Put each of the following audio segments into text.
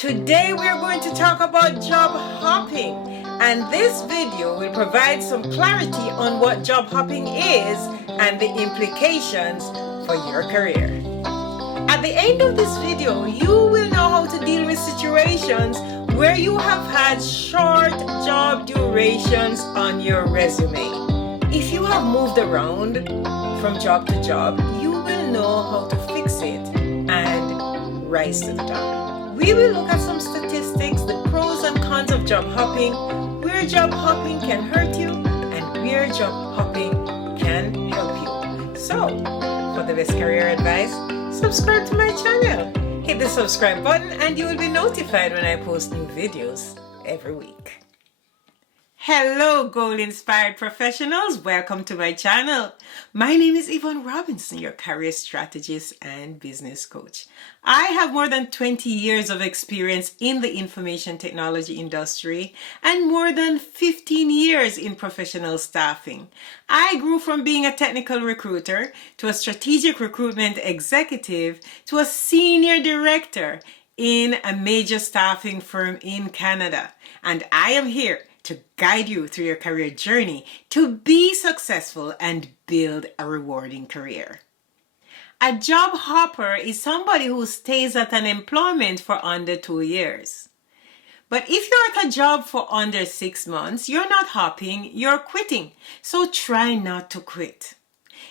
Today we are going to talk about job hopping, and this video will provide some clarity on what job hopping is and the implications for your career. At the end of this video, you will know how to deal with situations where you have had short job durations on your resume. If you have moved around from job to job, you will know how to fix it and rise to the top. We will look at some statistics, the pros and cons of job hopping, where job hopping can hurt you and where job hopping can help you. So, for the best career advice, subscribe to my channel. Hit the subscribe button and you will be notified when I post new videos every week. Hello, goal-inspired professionals. Welcome to my channel. My name is Yvonne Robinson, your career strategist and business coach. I have more than 20 years of experience in the information technology industry and more than 15 years in professional staffing. I grew from being a technical recruiter to a strategic recruitment executive to a senior director in a major staffing firm in Canada. And I am here to guide you through your career journey to be successful and build a rewarding career. A job hopper is somebody who stays at an employment for under 2 years. But if you're at a job for under 6 months, you're not hopping, you're quitting. So try not to quit.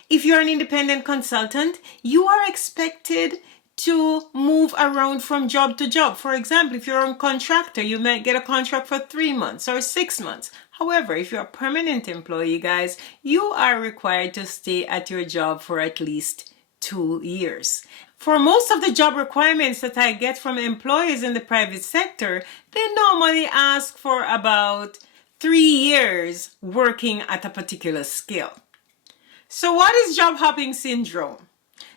If you're an independent consultant, you are expected to move around from job to job. For example, if you're a contractor, you might get a contract for 3 months or 6 months. However, if you're a permanent employee, guys, you are required to stay at your job for at least 2 years. For most of the job requirements that I get from employees in the private sector, they normally ask for about 3 years working at a particular skill. So what is job hopping syndrome?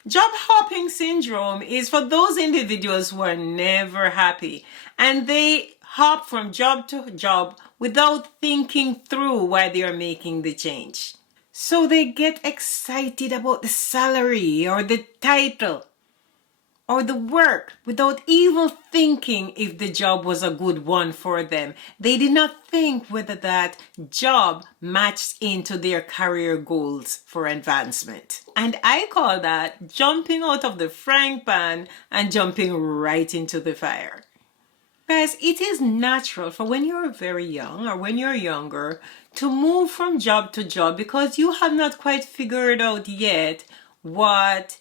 Job hopping syndrome is for those individuals who are never happy and they hop from job to job without thinking through why they are making the change. So they get excited about the salary or the title or the work without even thinking if the job was a good one for them. They did not think whether that job matched into their career goals for advancement. And I call that jumping out of the frying pan and jumping right into the fire. Guys, it is natural for when you're very young or when you're younger to move from job to job because you have not quite figured out yet what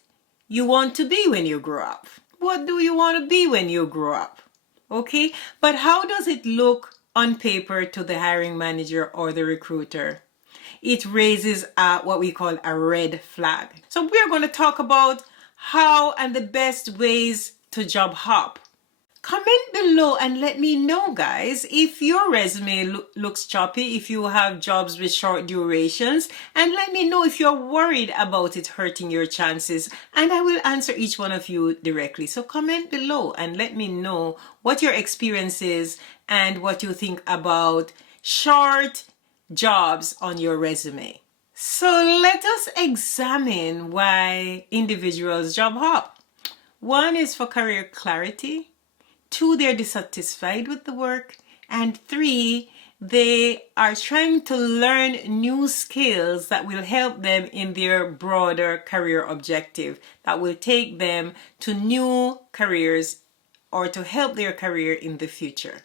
you want to be when you grow up. What do you want to be when you grow up? Okay, but how does it look on paper to the hiring manager or the recruiter? It raises what we call a red flag. So we're going to talk about how and the best ways to job hop. Comment below and let me know, guys, if your resume looks choppy, if you have jobs with short durations, and let me know if you're worried about it hurting your chances, and I will answer each one of you directly. So comment below and let me know what your experience is and what you think about short jobs on your resume. So let us examine why individuals job hop. 1 is for career clarity. 2, they're dissatisfied with the work. And 3, they are trying to learn new skills that will help them in their broader career objective, that will take them to new careers or to help their career in the future.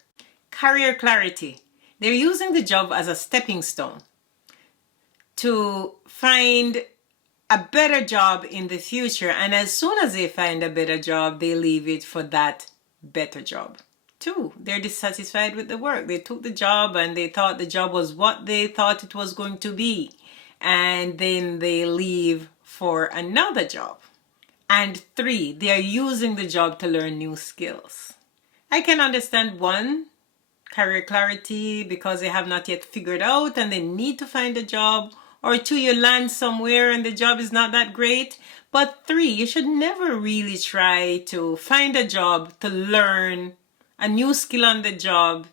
Career clarity. They're using the job as a stepping stone to find a better job in the future. And as soon as they find a better job, they leave it for that better job. 2, they're dissatisfied with the work. They took the job and they thought the job was what they thought it was going to be, and then they leave for another job. And 3, they are using the job to learn new skills. I can understand 1, career clarity, because they have not yet figured out and they need to find a job, or 2, you land somewhere and the job is not that great. But 3, you should never really try to find a job to learn a new skill on the job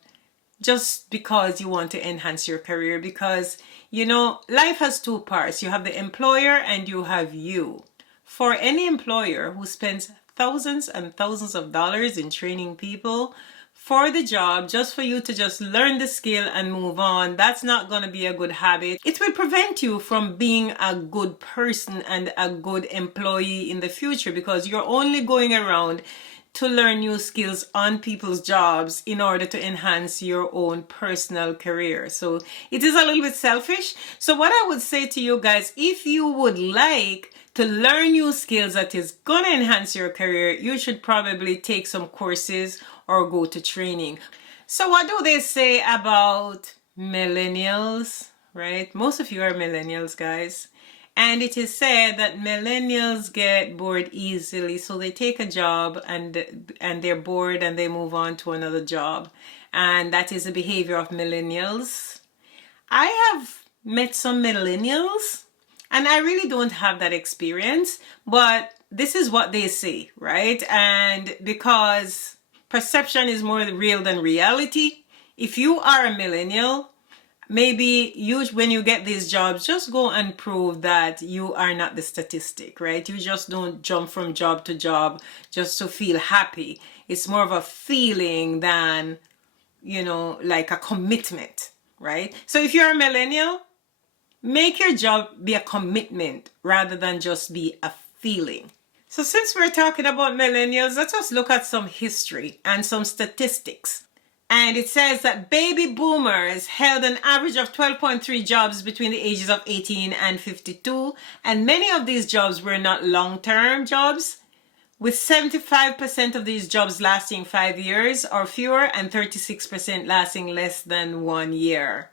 just because you want to enhance your career. Because, you know, life has 2 parts. You have the employer and you have you. For any employer who spends thousands and thousands of dollars in training people for the job just for you to just learn the skill and move on. That's not going to be a good habit. It will prevent you from being a good person and a good employee in the future, because you're only going around to learn new skills on people's jobs in order to enhance your own personal career. So it is a little bit selfish. So what I would say to you guys, if you would like to learn new skills that is going to enhance your career, you should probably take some courses or go to training. So what do they say about millennials, right? Most of you are millennials, guys. And it is said that millennials get bored easily, so they take a job and they're bored and they move on to another job. And that is the behavior of millennials. I have met some millennials, and I really don't have that experience, but this is what they say, right? And because perception is more real than reality, if you are a millennial, maybe you, when you get these jobs, just go and prove that you are not the statistic, right? You just don't jump from job to job just to feel happy. It's more of a feeling than, you know, like a commitment, right? So if you're a millennial, make your job be a commitment rather than just be a feeling. So since we're talking about millennials, let us look at some history and some statistics. And it says that baby boomers held an average of 12.3 jobs between the ages of 18 and 52. And many of these jobs were not long-term jobs, with 75% of these jobs lasting 5 years or fewer and 36% lasting less than 1 year.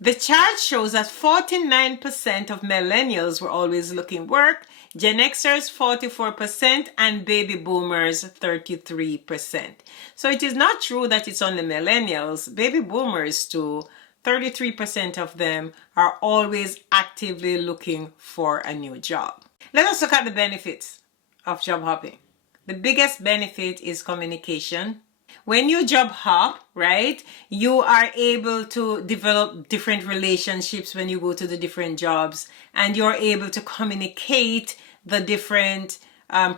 The chart shows that 49% of millennials were always looking work, Gen Xers 44%, and baby boomers 33%. So it is not true that it's only millennials. Baby boomers too, 33% of them are always actively looking for a new job. Let us look at the benefits of job hopping. The biggest benefit is communication. When you job hop, right, you are able to develop different relationships when you go to the different jobs, and you're able to communicate the different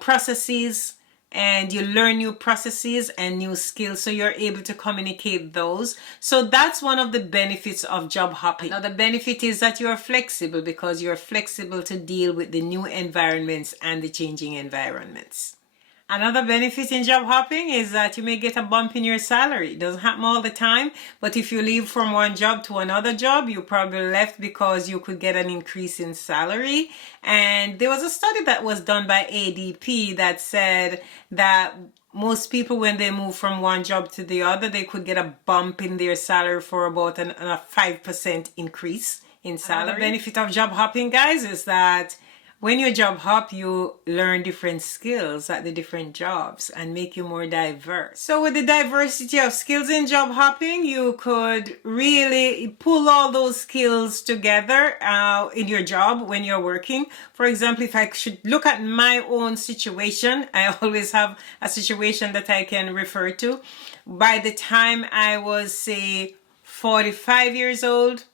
processes, and you learn new processes and new skills, so you're able to communicate those. So that's one of the benefits of job hopping. Another benefit is that you're flexible, because you're flexible to deal with the new environments and the changing environments. Another benefit in job hopping is that you may get a bump in your salary. It doesn't happen all the time, but if you leave from one job to another job, you probably left because you could get an increase in salary. And there was a study that was done by ADP that said that most people, when they move from one job to the other, they could get a bump in their salary for about a 5% increase in salary. Another benefit of job hopping, guys, is that when you job hop, you learn different skills at the different jobs and make you more diverse. So with the diversity of skills in job hopping, you could really pull all those skills together in your job when you're working. For example, if I should look at my own situation, I always have a situation that I can refer to. By the time I was, say, 45 years old,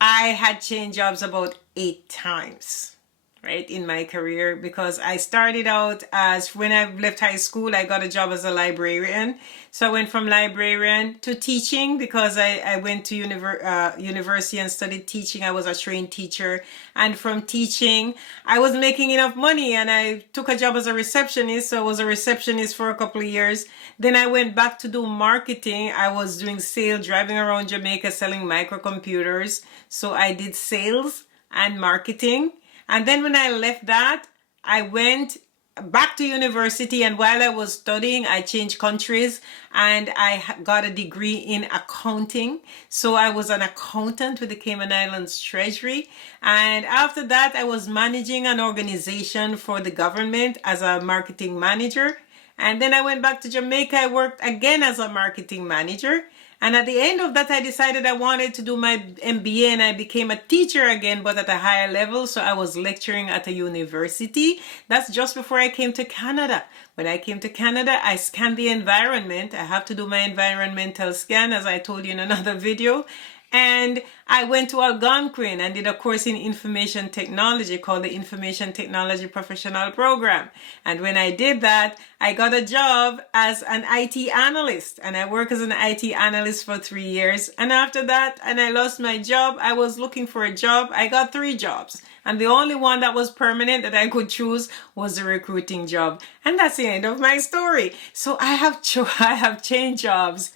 I had changed jobs about 8 times. Right, in my career, because I started out as, when I left high school, I got a job as a librarian. So I went from librarian to teaching, because I went to university and studied teaching. I was a trained teacher, and from teaching I was making enough money, and I took a job as a receptionist. So I was a receptionist for a couple of years. Then I went back to do marketing. I was doing sales, driving around Jamaica selling microcomputers. So I did sales and marketing. And then when I left that, I went back to university, and while I was studying, I changed countries and I got a degree in accounting. So I was an accountant with the Cayman Islands Treasury. And after that, I was managing an organization for the government as a marketing manager. And then I went back to Jamaica. I worked again as a marketing manager. And at the end of that, I decided I wanted to do my MBA, and I became a teacher again, but at a higher level. So I was lecturing at a university. That's just before I came to Canada. When I came to Canada, I scanned the environment. I have to do my environmental scan, as I told you in another video. And I went to Algonquin and did a course in information technology called the Information Technology Professional Program. And when I did that, I got a job as an IT analyst. And I worked as an IT analyst for 3 years. And after that, and I lost my job, I was looking for a job. I got 3 jobs. And the only one that was permanent that I could choose was the recruiting job. And that's the end of my story. So I have changed jobs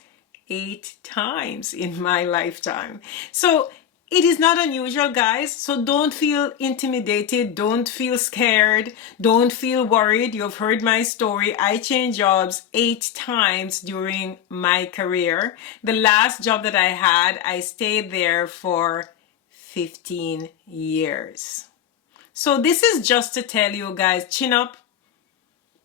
8 times in my lifetime. So it is not unusual, guys. So don't feel intimidated. Don't feel scared. Don't feel worried. You've heard my story. I changed jobs 8 times during my career. The last job that I had, I stayed there for 15 years. So this is just to tell you guys, chin up,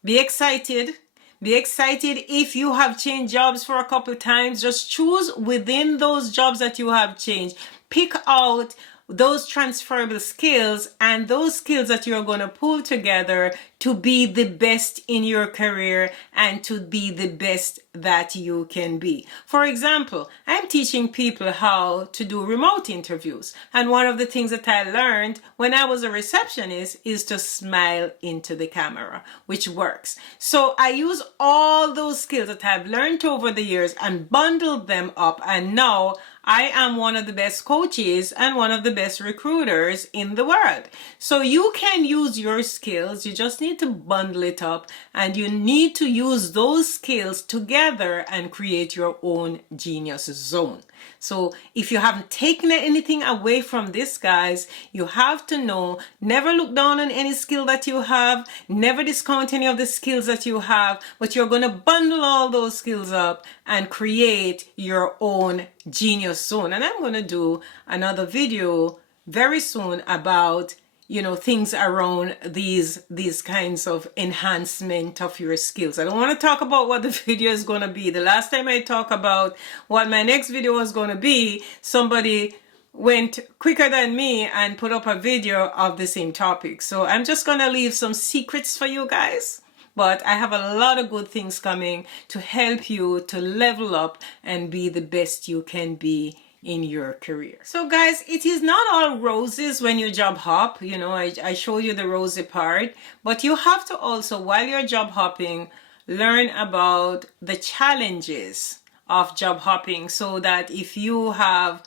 be excited. Be excited if you have changed jobs for a couple of times. Just choose within those jobs that you have changed. Pick out those transferable skills and those skills that you're going to pull together to be the best in your career and to be the best that you can be. For example, I'm teaching people how to do remote interviews. And one of the things that I learned when I was a receptionist is to smile into the camera, which works. So I use all those skills that I've learned over the years and bundled them up. And now I am one of the best coaches and one of the best recruiters in the world. So you can use your skills. You just need to bundle it up and you need to use those skills together and create your own genius zone. So if you haven't taken anything away from this, guys, you have to know, never look down on any skill that you have, never discount any of the skills that you have, but you're going to bundle all those skills up and create your own genius zone. And I'm going to do another video very soon about things around these kinds of enhancement of your skills. I don't want to talk about what the video is going to be. The last time I talked about what my next video was going to be, somebody went quicker than me and put up a video of the same topic. So I'm just going to leave some secrets for you guys. But I have a lot of good things coming to help you to level up and be the best you can be in your career. So guys, it is not all roses when you job hop. I show you the rosy part, but you have to also, while you're job hopping, learn about the challenges of job hopping, so that if you have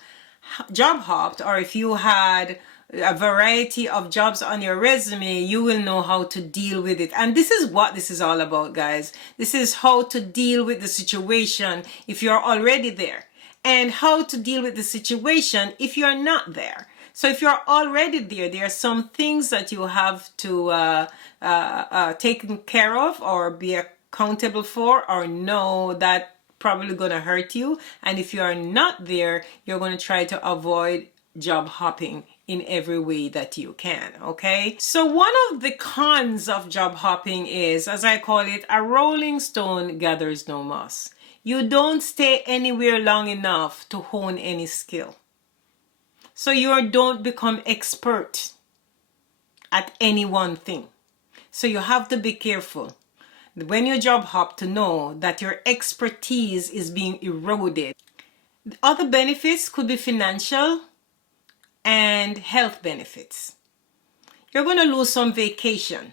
job hopped or if you had a variety of jobs on your resume, you will know how to deal with it. And this is what this is all about, guys. This is how to deal with the situation if you're already there, and how to deal with the situation if you're not there. So if you're already there, there are some things that you have to take care of or be accountable for, or know that probably going to hurt you. And if you are not there, you're going to try to avoid job hopping in every way that you can. Okay, so one of the cons of job hopping is, as I call it, a rolling stone gathers no moss. You don't stay anywhere long enough to hone any skill. So you don't become expert at any one thing. So you have to be careful when you job hop to know that your expertise is being eroded. The other benefits could be financial and health benefits. You're going to lose some vacation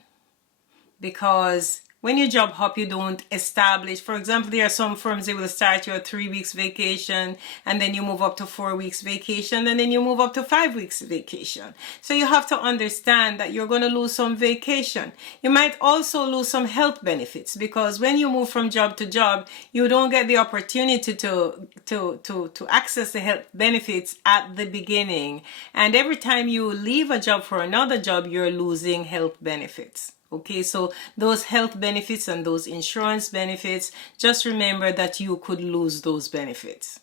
because when you job hop, you don't establish. For example, there are some firms, they will start you at 3 weeks vacation, and then you move up to 4 weeks vacation, and then you move up to 5 weeks vacation. So you have to understand that you're going to lose some vacation. You might also lose some health benefits, because when you move from job to job, you don't get the opportunity to access the health benefits at the beginning. And every time you leave a job for another job, you're losing health benefits. Okay, so those health benefits and those insurance benefits, just remember that you could lose those benefits.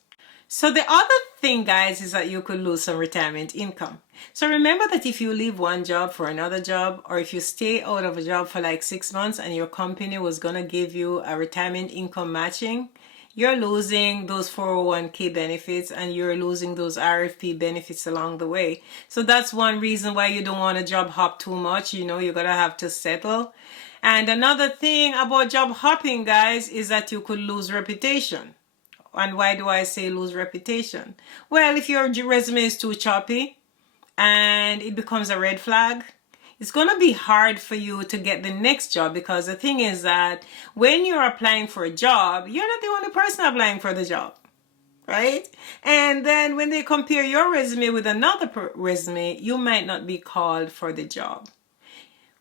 So the other thing, guys, is that you could lose some retirement income. So remember that if you leave one job for another job, or if you stay out of a job for like 6 months and your company was going to give you a retirement income matching, you're losing those 401k benefits and you're losing those RFP benefits along the way. So that's one reason why you don't want to job hop too much. You're going to have to settle. And another thing about job hopping, guys, is that you could lose reputation. And why do I say lose reputation? Well, if your resume is too choppy and it becomes a red flag, it's going to be hard for you to get the next job, because the thing is that when you're applying for a job, you're not the only person applying for the job, right? And then when they compare your resume with another resume, you might not be called for the job.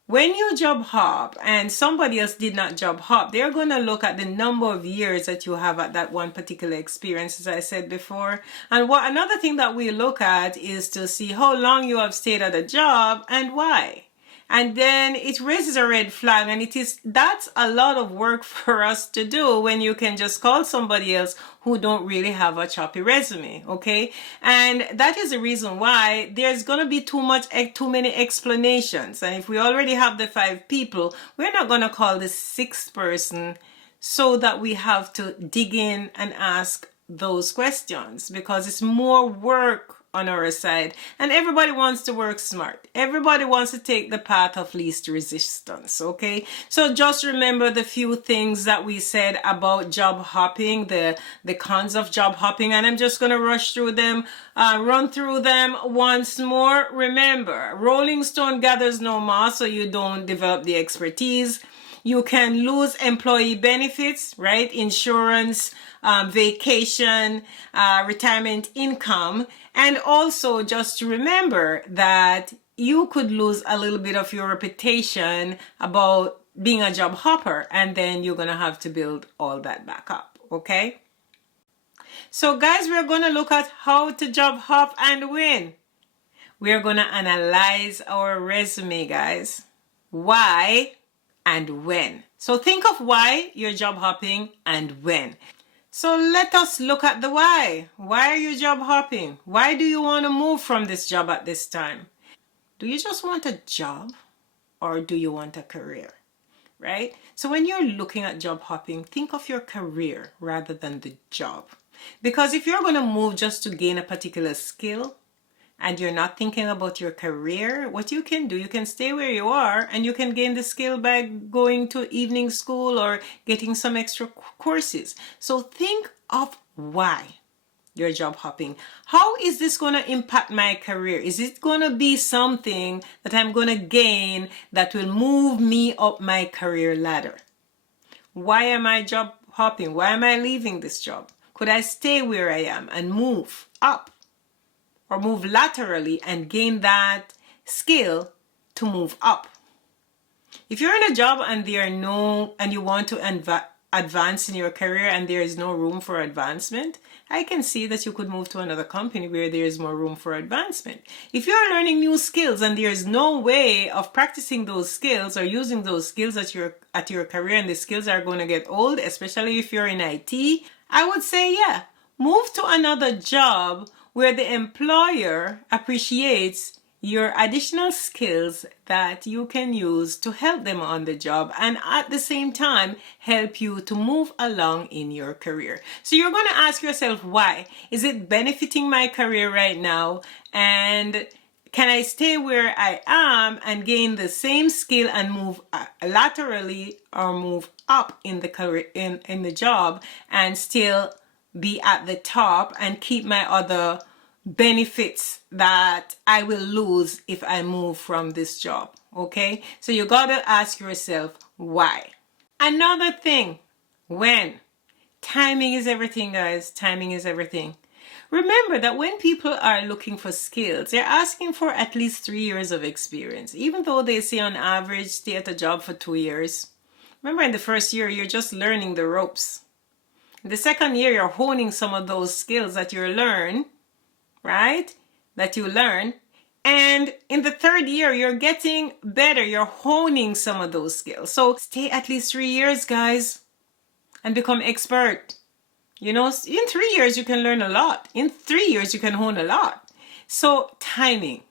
When you job hop and somebody else did not job hop, they're going to look at the number of years that you have at that one particular experience, as I said before. And what another thing that we look at is to see how long you have stayed at a job and why. And then it raises a red flag, and that's a lot of work for us to do when you can just call somebody else who don't really have a choppy resume, okay? And that is the reason why there's gonna be too many explanations. And if we already have the 5 people, we're not gonna call the 6th person so that we have to dig in and ask those questions, because it's more work on our side, and everybody wants to work smart. Everybody wants to take the path of least resistance, okay? So just remember the few things that we said about job hopping, the cons of job hopping, and I'm just going to rush through them, run through them once more. Remember, Rolling Stone gathers no moss, so you don't develop the expertise. You can lose employee benefits, right? Insurance, vacation, retirement income. And also just to remember that you could lose a little bit of your reputation about being a job hopper, and then you're going to have to build all that back up, okay? So guys, we're going to look at how to job hop and win. We're going to analyze our resume, guys. Why and when. So think of why you're job hopping and when. So let us look at the why. Why are you job hopping? Why do you want to move from this job at this time? Do you just want a job, or do you want a career? Right? So when you're looking at job hopping, think of your career rather than the job. Because if you're going to move just to gain a particular skill, and you're not thinking about your career, what you can do, you can stay where you are and you can gain the skill by going to evening school or getting some extra courses. So think of why you're job hopping. How is this going to impact my career? Is it going to be something that I'm going to gain that will move me up my career ladder? Why am I job hopping? Why am I leaving this job? Could I stay where I am and move up? Or move laterally and gain that skill to move up. If you're in a job and you want to advance in your career and there is no room for advancement, I can see that you could move to another company where there is more room for advancement. If you're learning new skills and there is no way of practicing those skills or using those skills at your career, and the skills are going to get old, especially if you're in IT, I would say, yeah, move to another job where the employer appreciates your additional skills that you can use to help them on the job, and at the same time help you to move along in your career. So you're going to ask yourself, why? Is it benefiting my career right now? And can I stay where I am and gain the same skill and move laterally or move up in the career, in the job, and still be at the top and keep my other benefits that I will lose if I move from this job? Okay, so you got to ask yourself why. Another thing, when. Timing is everything, guys. Timing is everything. Remember that when people are looking for skills, they're asking for at least 3 years of experience, even though they say on average stay at a job for 2 years. Remember, in the first year you're just learning the ropes. In the second year, you're honing some of those skills that you learn, right? That you learn. And in the third year, you're getting better. You're honing some of those skills. So stay at least 3 years, guys, and become expert. You know, in 3 years, you can learn a lot. In 3 years, you can hone a lot. So timing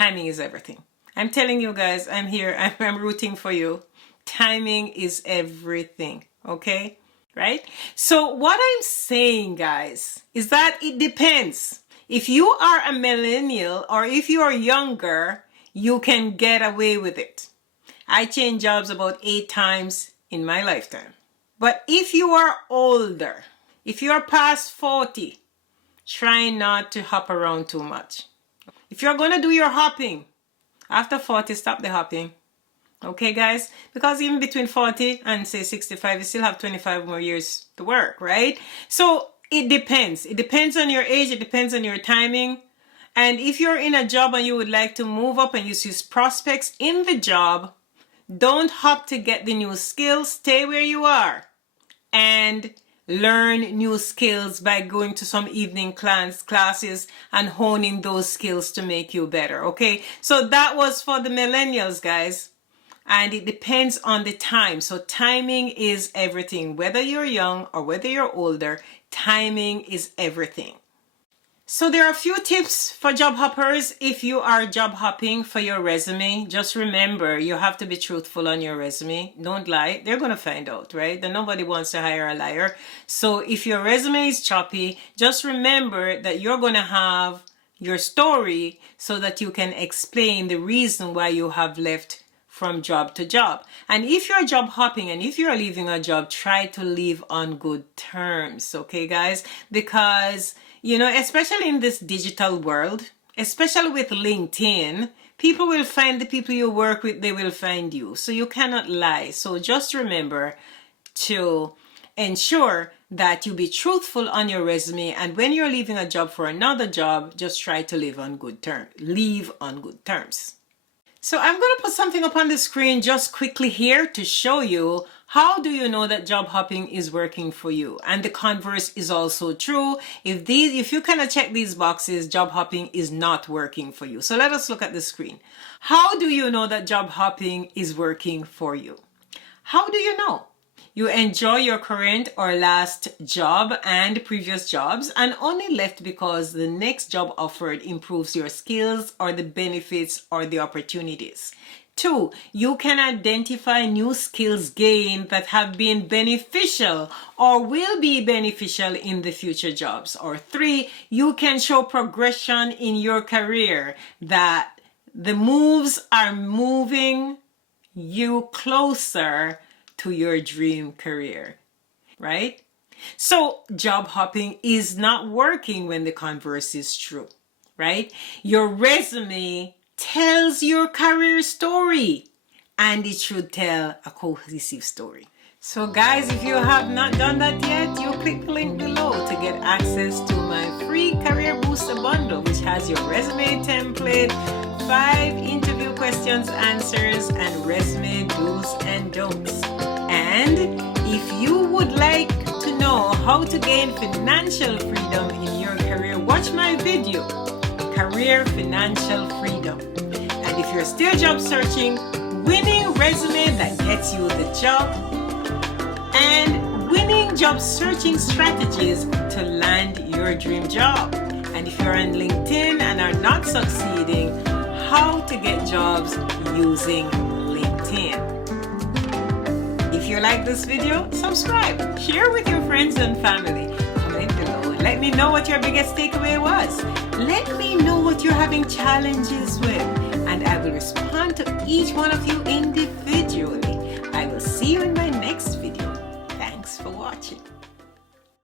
is everything. I'm telling you guys, I'm here. I'm rooting for you. Timing is everything. Okay? Right? So what I'm saying, guys, is that it depends. If you are a millennial or if you are younger, you can get away with it. I changed jobs about 8 times in my lifetime. But if you are older, If you're past 40, try not to hop around too much. If you're going to do your hopping, after 40, stop the hopping. Okay, guys? Because even between 40 and say 65, you still have 25 more years to work, right? So it depends. It depends on your age. It depends on your timing. And if you're in a job and you would like to move up and you see prospects in the job, don't hop to get the new skills. Stay where you are and learn new skills by going to some evening classes and honing those skills to make you better. Okay, so that was for the millennials, guys. And it depends on the time. So timing is everything. Whether you're young or whether you're older, timing is everything. So there are a few tips for job hoppers. If you are job hopping for your resume, just remember you have to be truthful on your resume. Don't lie. They're going to find out, right? That nobody wants to hire a liar. So if your resume is choppy, just remember that you're going to have your story so that you can explain the reason why you have left from job to job. And if you're job hopping and if you're leaving a job, try to leave on good terms. Okay, guys? Because, you know, especially in this digital world, especially with LinkedIn, people will find the people you work with, they will find you. So you cannot lie. So just remember to ensure that you be truthful on your resume. And when you're leaving a job for another job, just try to live on good terms. Leave on good terms. So I'm going to put something up on the screen just quickly here to show you how do you know that job hopping is working for you. And the converse is also true. If you kind of check these boxes, job hopping is not working for you. So let us look at the screen. How do you know that job hopping is working for you? How do you know? You enjoy your current or last job and previous jobs and only left because the next job offered improves your skills or the benefits or the opportunities. 2, you can identify new skills gained that have been beneficial or will be beneficial in the future jobs. Or 3, you can show progression in your career, that the moves are moving you closer to your dream career, right? So job hopping is not working when the converse is true, right? Your resume tells your career story and it should tell a cohesive story. So guys, if you have not done that yet, you click the link below to get access to my free Career Booster bundle, which has your resume template, 5 interview questions, answers, and resume do's and don'ts. And if you would like to know how to gain financial freedom in your career, watch my video, Career Financial Freedom. And if you're still job searching, winning resume that gets you the job and winning job searching strategies to land your dream job. And if you're on LinkedIn and are not succeeding, how to get jobs using LinkedIn. If you like this video, subscribe, share with your friends and family, comment below, and let me know what your biggest takeaway was. Let me know what you're having challenges with, and I will respond to each one of you individually. I will see you in my next video. Thanks for watching.